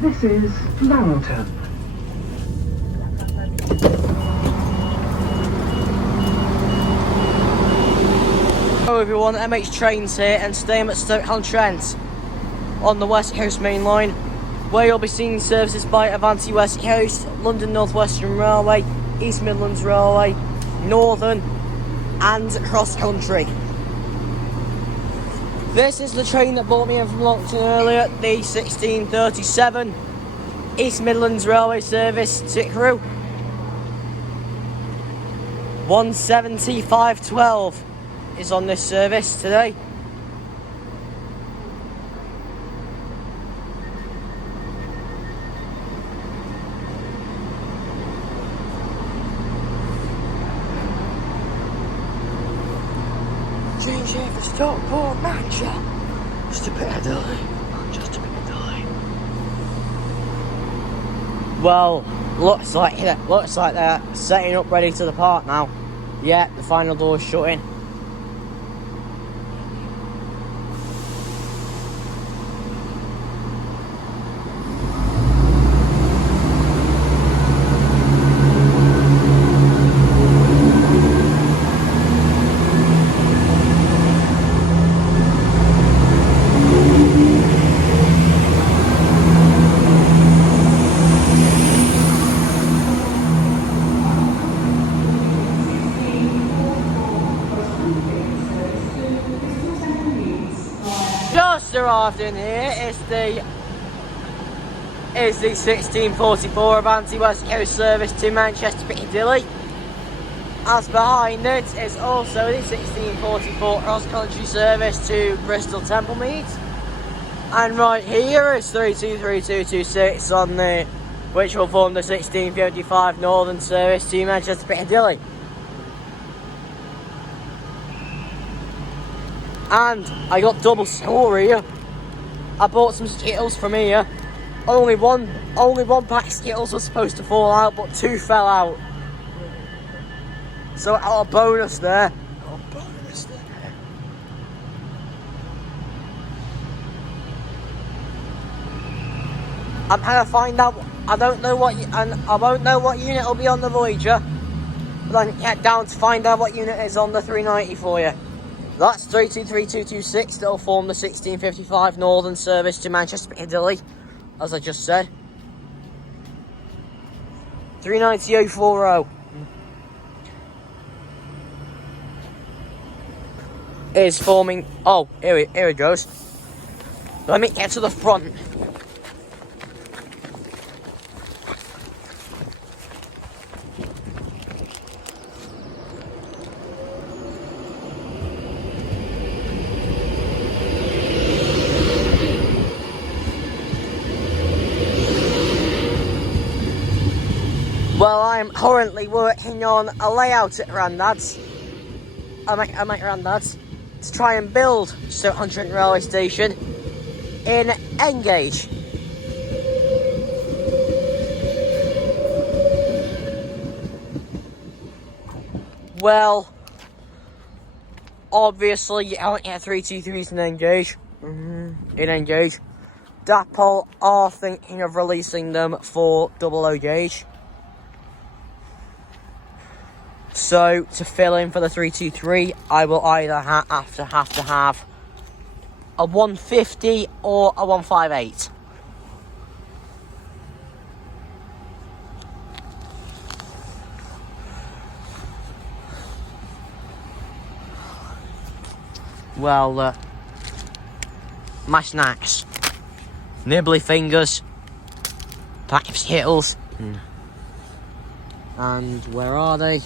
This is Langton. Hello everyone, MH Trains here and today I'm at Stoke-on-Trent on the West Coast Main Line, where you'll be seeing services by Avanti West Coast, London North Western Railway, East Midlands Railway, Northern and Cross Country. This is the train that brought me in from Langton earlier, the 1637 East Midlands Railway service to Crewe. 17512 is on this service today. Change here for Stoke-on-Trent. Just a bit of delay. Just a bit of delay. Well, looks like they're setting up ready to depart now. Yeah, the final door's shutting. Just arrived in here is the 1644 Avanti West Coast service to Manchester Piccadilly. As behind it is also the 1644 cross country service to Bristol Templemead. And right here is 323226 on the which will form the 1655 Northern service to Manchester Piccadilly. And I got double score here. I bought some Skittles from here. Only one pack of Skittles was supposed to fall out, but two fell out. So I got a bonus there. I'm trying to find out. I won't know what unit will be on the Voyager, but I can get down to find out what unit is on the 390 for you. That's 323226 that'll form the 1655 Northern service to Manchester Piccadilly, as I just said. 390040 is forming. Oh, here it goes. Let me get to the front. Well, I'm currently working on a layout at Grandad's. I'm at Grandad's to try and build Stoke-on-Trent railway station in Engage. Well, obviously you can't get 323s in Engage. In Engage, Dapol are thinking of releasing them for double O gauge. So, to fill in for the 323, I will either have to have a 150 or a 158. Well, my snacks. Nibbly fingers, pack of Skittles, and where are they?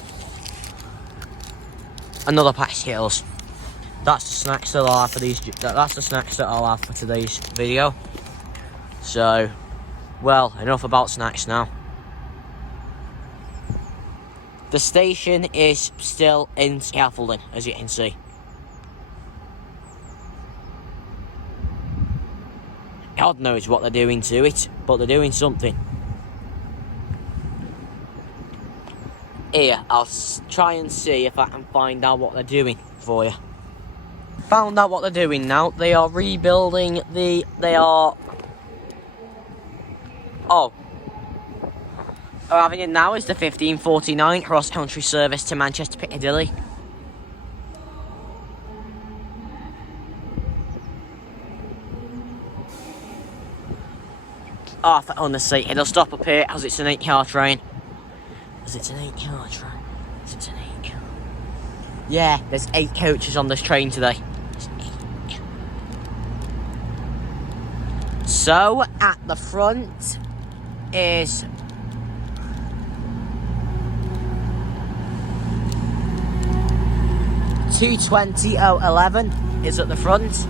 Another pack of Skittles. That's the snacks that I'll have for these. That's the snacks that I'll have for today's video. So, well, enough about snacks now. The station is still in scaffolding, as you can see. God knows what they're doing to it, but they're doing something. Here, I'll try and see if I can find out what they're doing for you. Found out what they're doing now. They are rebuilding they are arriving in now is the 1549 cross-country service to Manchester Piccadilly. Oh, honestly, it'll stop up here as it's an 8-car train. As it's an 8-car train. As it's an 8-car. Yeah, there's 8 coaches on this train today. So, at the front is (220.011) is at the front.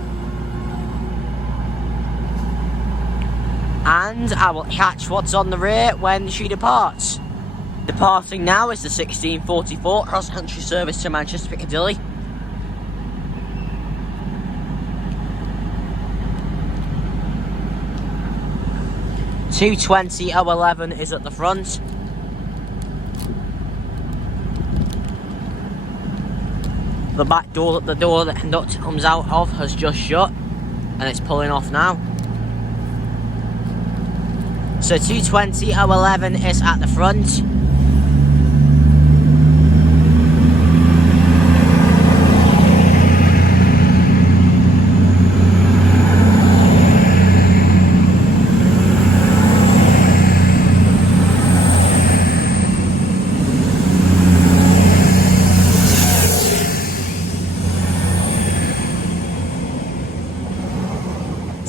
And I will catch what's on the rear when she departs. Departing now is the 1644 cross-country service to Manchester Piccadilly. (220.011) is at the front. The back door, the door that conductor comes out of, has just shut, and it's pulling off now. So 220.011 is at the front.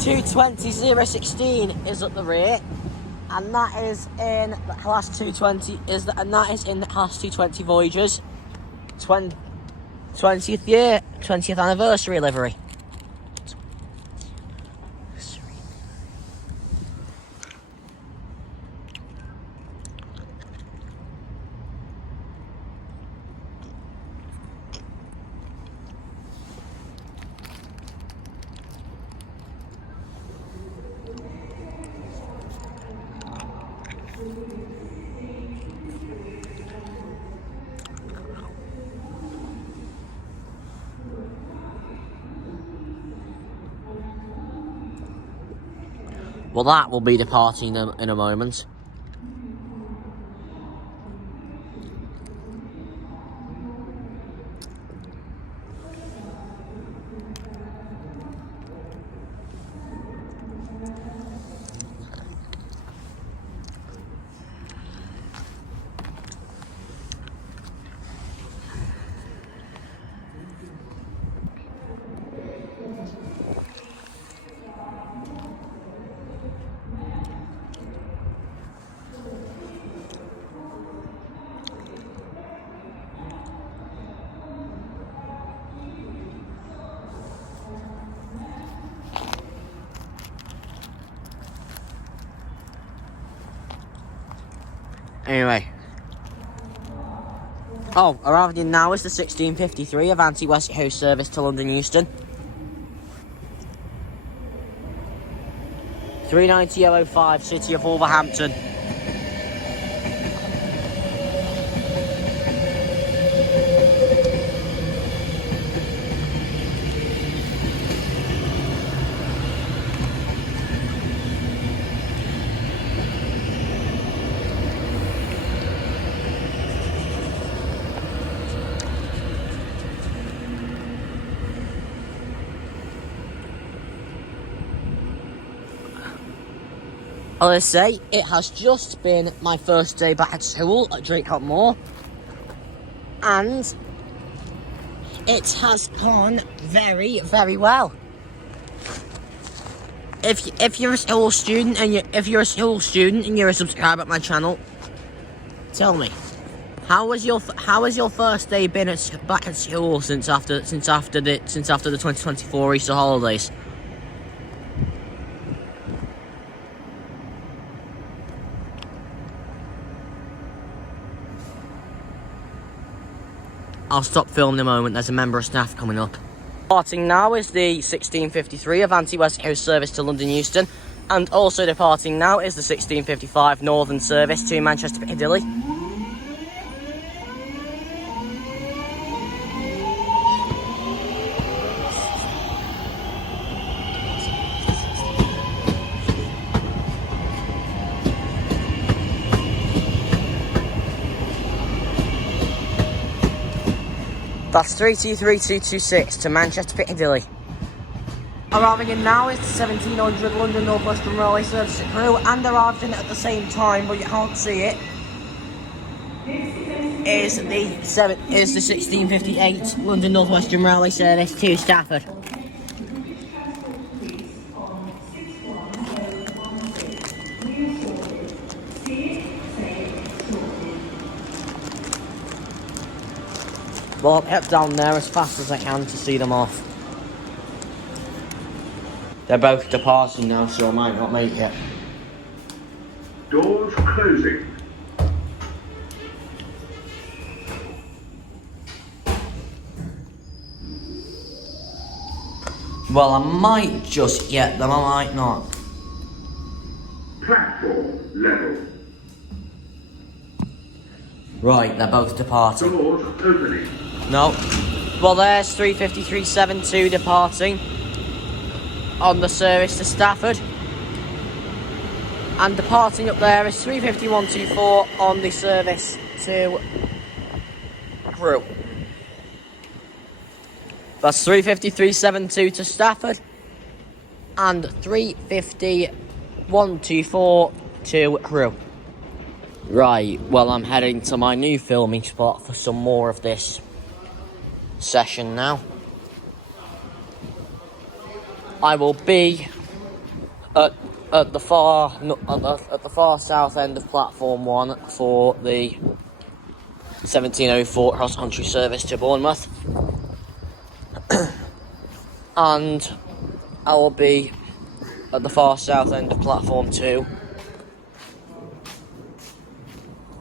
(220.016) is at the rear, and that is in the class 220. And that is in the class 220 Voyagers 20th anniversary livery. Well, that will be departing in a moment. Anyway. Oh, arriving now is the 1653 Avanti West Coast service to London Euston. 390.005 City of Wolverhampton. I'll say, it has just been my first day back at school at Draycott Moor, and it has gone very, very well. If you're a school student and you're a subscriber at my channel, tell me, how has your first day been back at school since after the 2024 Easter holidays? I'll stop filming in a moment, there's a member of staff coming up. Departing now is the 1653 Avanti West Coast service to London Euston, and also departing now is the 1655 Northern service to Manchester Piccadilly. That's 323226 to Manchester Piccadilly. Arriving in now is the 1700 London North Western Railway service at Crewe, and arrived in at the same time, but you can't see it. Is the 1658 London North Western Railway service to Stafford. Well, I'll head down there as fast as I can to see them off. They're both departing now, so I might not make it. Doors closing. Well, I might just get them, I might not. Platform level. Right, they're both departing. Doors opening. No. Well, there's 35372 departing on the service to Stafford. And departing up there is 35124 on the service to Crewe. That's 35372 to Stafford and 35124 to Crewe. Right, well, I'm heading to my new filming spot for some more of this session now. I will be at the far south end of platform 1 for the 1704 cross country service to Bournemouth. And I will be at the far south end of platform 2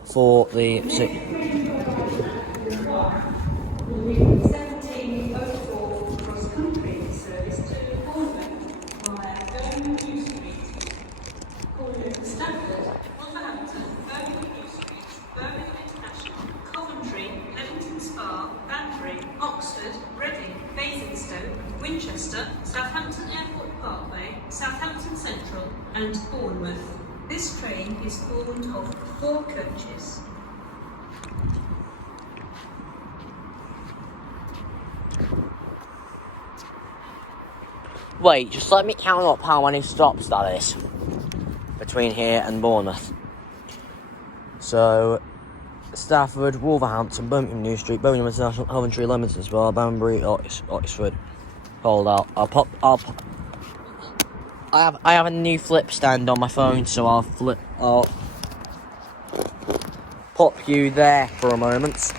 for the 1704 cross country service to Bournemouth via Birmingham New Street, Cornwall to Stafford, Wolverhampton, Birmingham New Street, Birmingham International, Coventry, Leamington Spa, Banbury, Oxford, Reading, Basingstoke, Winchester, Southampton Airport Parkway, Southampton Central and Bournemouth. This train is formed of 4 coaches. Wait, just let me count up how many stops that is between here and Bournemouth. So, Stafford, Wolverhampton, Birmingham New Street, Birmingham International, Coventry, Leamington Spa, Banbury, Oxford. Hold out. I have a new flip stand on my phone, so I'll pop you there for a moment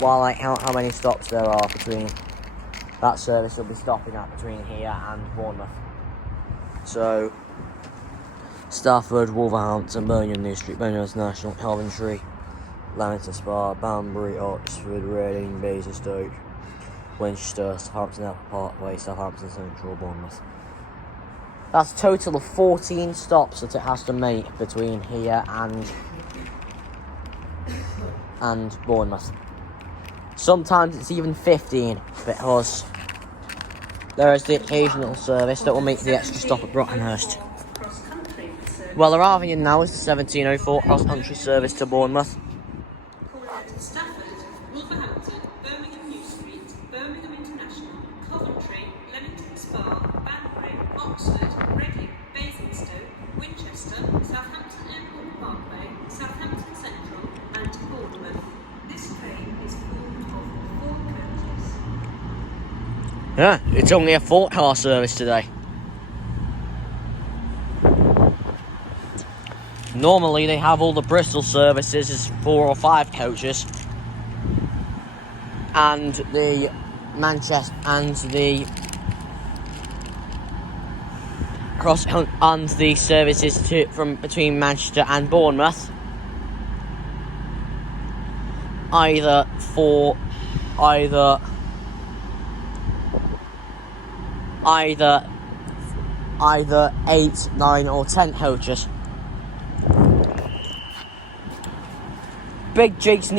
while I count how many stops there are between that service will be stopping at between here and Bournemouth. So, Stafford, Wolverhampton, Birmingham New Street, Birmingham International, Coventry, Leamington Spa, Banbury, Oxford, Reading, Basingstoke, Winchester, Southampton Airport Parkway, Southampton Central, Bournemouth. That's a total of 14 stops that it has to make between here and Bournemouth. Sometimes it's even 15 because there is the occasional service that will make the extra stop at Brockenhurst. Well, arriving in now is the 1704 cross-country service to Bournemouth. Stafford, Wolverhampton, Birmingham New Street, Birmingham International, Coventry, Leamington Spa, Banbury, Oxford, Reading, Basingstoke, Winchester, Southampton Airport Parkway, Southampton Central and Bournemouth. This train is formed of 4 coaches. Yeah, it's only a 4-car service today. Normally they have all the Bristol services as 4 or 5 coaches, and the Manchester and the cross and the services from between Manchester and Bournemouth either 8, 9 or 10 coaches. Big Jigs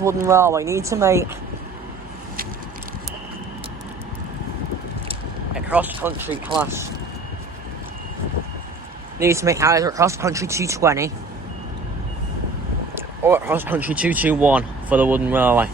Wooden Railway need to make a cross-country class. Needs to make either a cross-country 220 or a cross-country 221 for the Wooden Railway.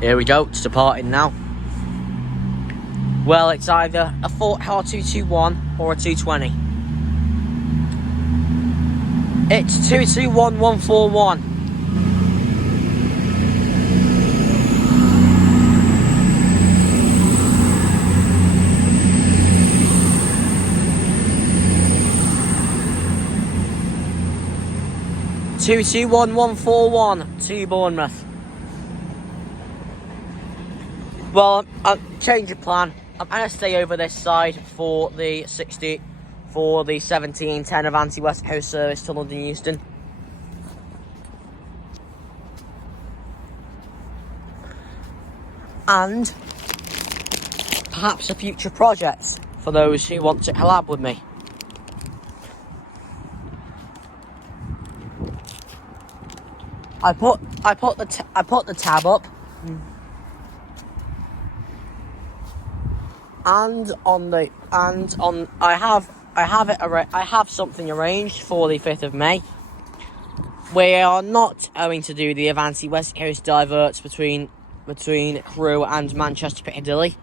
Here we go, it's departing now. Well, it's either a 221 or a 220. It's 221141. Two 21141 to Bournemouth. Well, change of plan. I'm gonna stay over this side for the 1710 Avanti West Coast service to London Euston. And perhaps a future project for those who want to collab with me. I put the tab up, I have something arranged for the 5th of May. We are not going to do the Avanti West Coast diverts between Crewe and Manchester Piccadilly.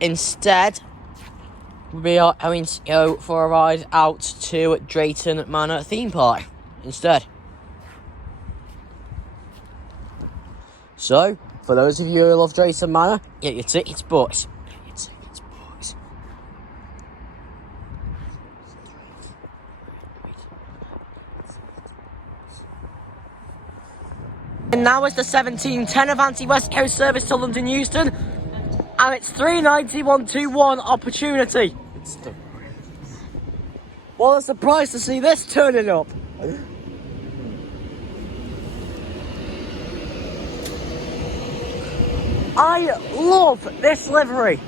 Instead, we are going to go for a ride out to Drayton Manor theme park instead. So, for those of you who love Drayton Manor, get your tickets booked. And now is the 1710 Avanti West Coast service to London Euston, and it's 390,121 opportunity. What a surprise to see this turning up. I love this livery.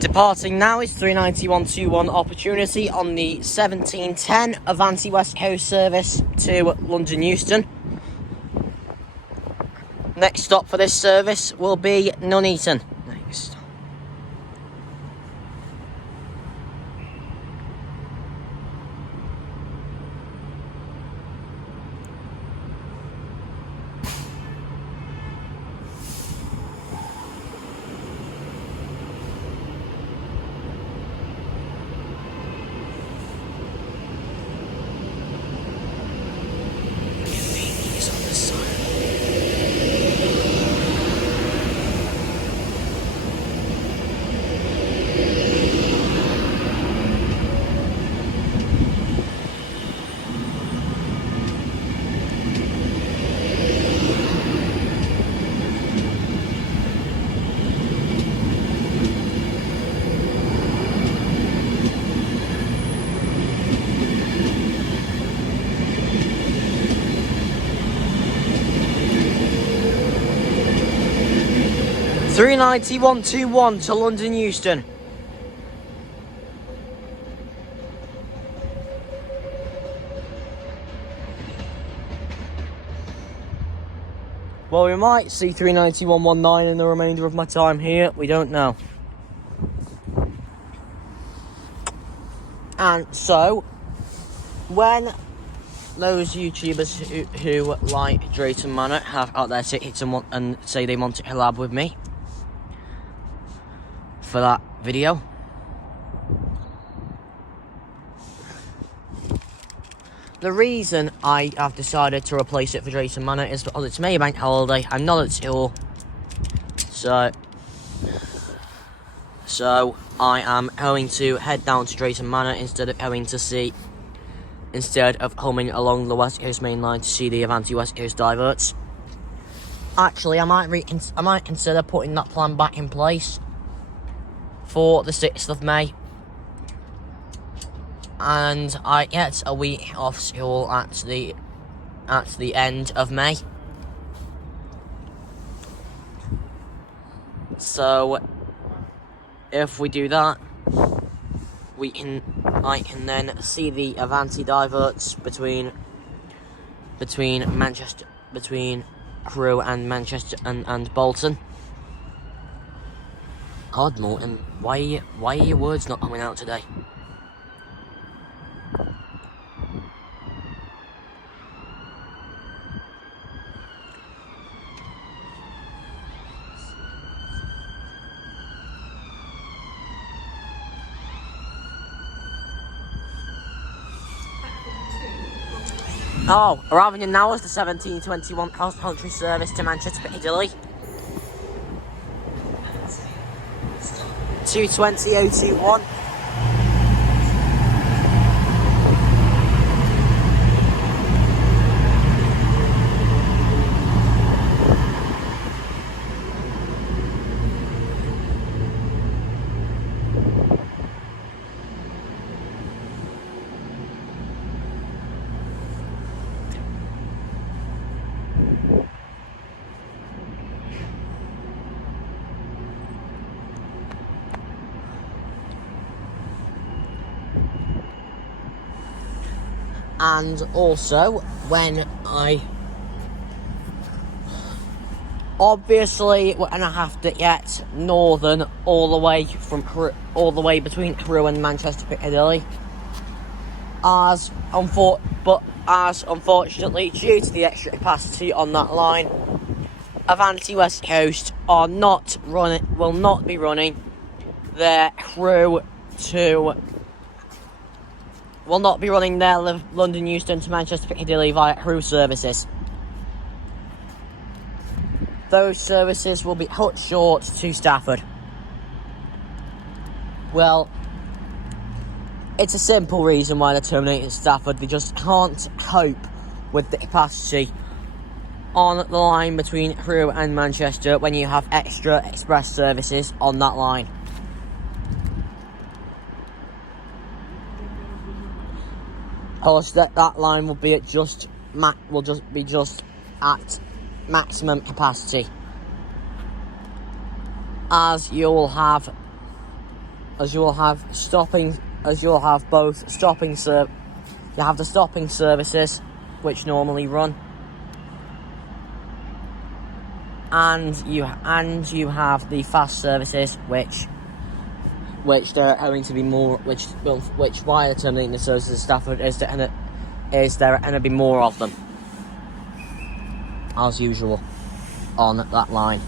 Departing now is 39121 opportunity on the 1710 Avanti West Coast service to London Euston. Next stop for this service will be Nuneaton. Next. (39121) to London Euston. Well, we might see 39119 in the remainder of my time here. We don't know. And so, when those YouTubers who like Drayton Manor have got their tickets and say they want to collab with me for that video, the reason I have decided to replace it for Drayton Manor is because it's May bank holiday. I'm not at school, so I am going to head down to Drayton Manor instead of coming along the West Coast main line to see the Avanti West Coast diverts. Actually, I might consider putting that plan back in place for the 6th of May. And I get a week off school at the end of May. So if we do that, I can then see the Avanti diverts between Crewe and Manchester and Bolton. God, Morton, why are your words not coming out today? Oh, arriving now is the 1721 cross-country service to Manchester Piccadilly. 220.021. And also, when obviously we're gonna have to get Northern all the way between Crewe and Manchester Piccadilly. As unfortunately, due to the extra capacity on that line, Avanti West Coast will not be running their London Euston to Manchester Piccadilly via Crewe services. Those services will be cut short to Stafford. Well, it's a simple reason why they're terminating Stafford. They just can't cope with the capacity on the line between Crewe and Manchester when you have extra express services on that line. Of course, that line will be at just at maximum capacity, as you'll have the stopping services which normally run, and you have the fast services which there are going to be more, which why they're terminating the services at Stafford is there are going to be more of them, as usual, on that line.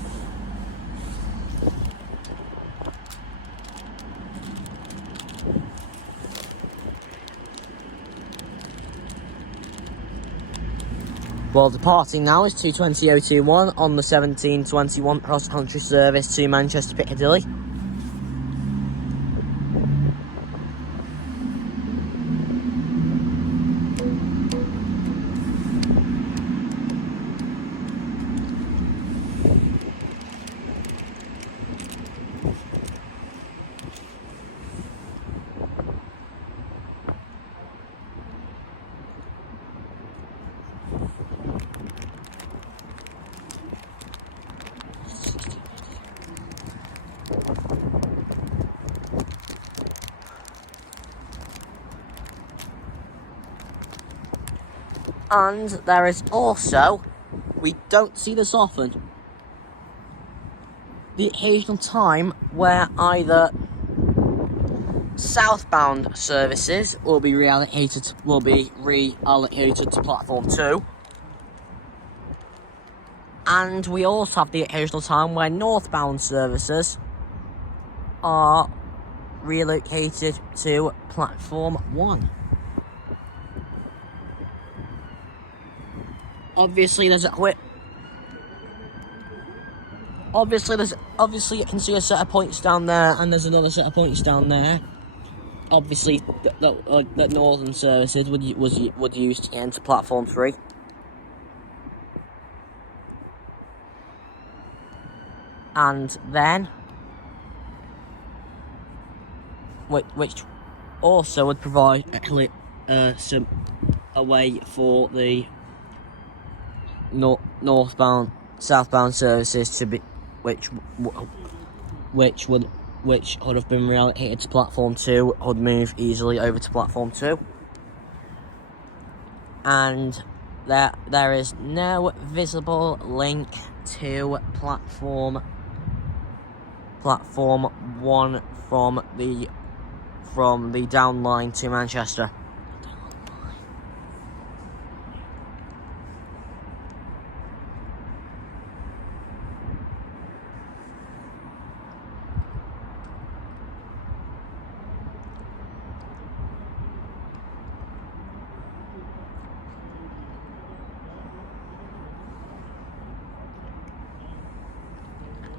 Well, departing now is 220.021 on the 1721 cross-country service to Manchester Piccadilly. And there is also, we don't see this often, the occasional time where either southbound services will be reallocated to platform 2, and we also have the occasional time where northbound services are relocated to platform 1. Obviously you can see a set of points down there, and there's another set of points down there. Obviously, that northern services would use to get into platform 3. And then, which also would provide a way for the southbound services to be, which could have been reallocated to platform 2, would move easily over to platform 2. And there is no visible link to platform platform 1 from the down line to Manchester.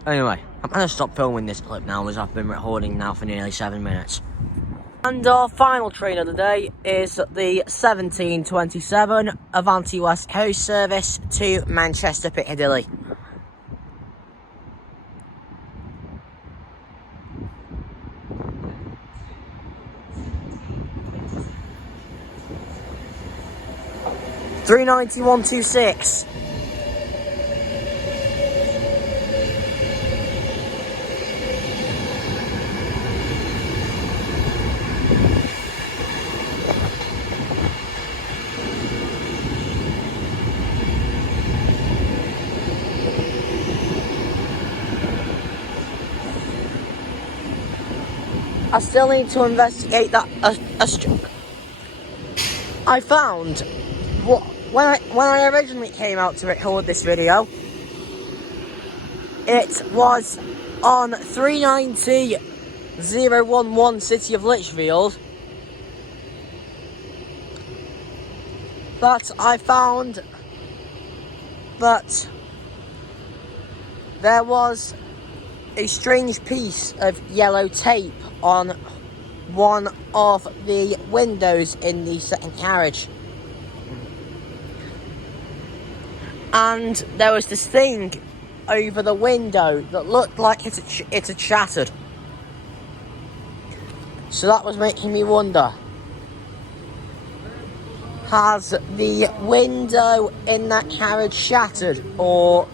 Anyway, I'm going to stop filming this clip now as I've been recording now for nearly 7 minutes. And our final train of the day is the 1727 Avanti West Coast service to Manchester Piccadilly. £391.26. I still need to investigate that. I found when I originally came out to record this video, it was on 390.011 City of Lichfield that I found that there was a strange piece of yellow tape on one of the windows in the second carriage, and there was this thing over the window that looked like it had shattered. So that was making me wonder, has the window in that carriage shattered, or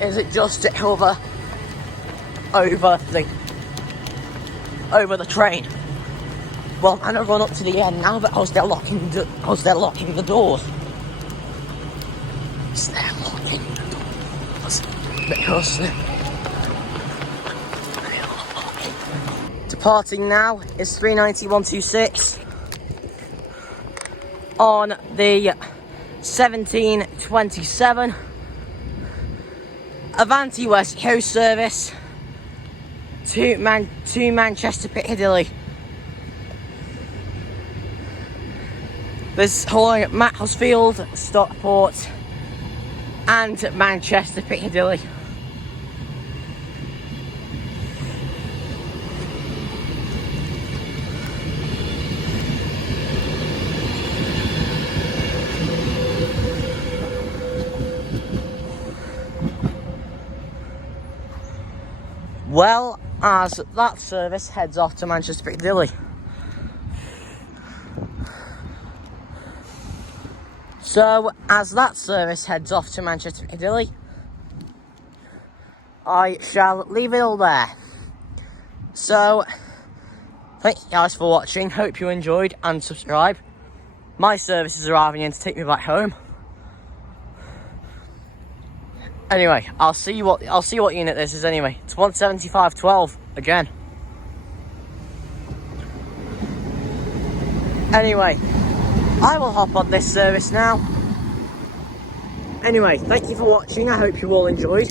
is it just over the train? Well, I'm gonna run up to the end now because they're locking the doors. They're locking the doors because departing now is 391.26 on the 1727 Avanti West Coast service to Manchester Piccadilly. There's calling at Macclesfield, Stockport and Manchester Piccadilly. Well, as that service heads off to Manchester Piccadilly. So, as that service heads off to Manchester Piccadilly, I shall leave it all there. So, thank you guys for watching. Hope you enjoyed and subscribe. My service is arriving in to take me back home. Anyway, I'll see what unit this is anyway. It's 175.12 again. Anyway, I will hop on this service now. Anyway, thank you for watching. I hope you all enjoyed.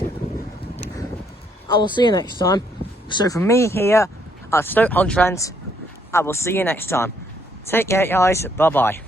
I will see you next time. So from me here at Stoke-on-Trent, I will see you next time. Take care, guys. Bye-bye.